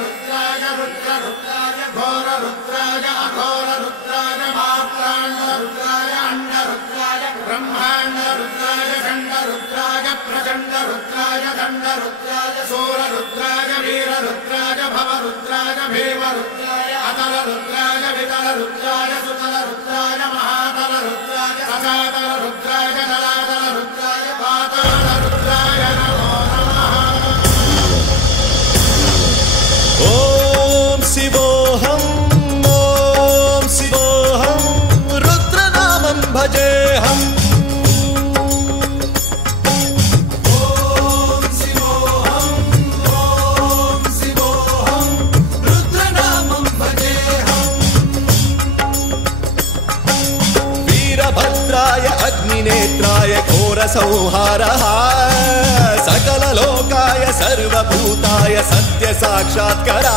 रुद्राय रुद्ररुद्राय घोररुद्राय अघोररुद्राय मात्राण्डरुद्राय अण्डरुद्राय ब्रह्माण्डरुद्राय खण्डरुद्राय प्रचण्डरुद्राय दण्डरुद्राय सूररुद्राय वीररुद्राय भवरुद्राय भीमरुद्राय अतलरुद्राय वितलरुद्राय सुतलरुद्राय महातलरुद्राय सजातलरुद्राय जलातलरुद्राय पातालरुद्राय नमो नमः। ओम शिवोऽहं रुद्रनामं भजेऽहम्। वीरभद्राय अग्निनेत्राय घोरसंहारः सकललोकाय सर्वभूताय सत्य साक्षात्करा।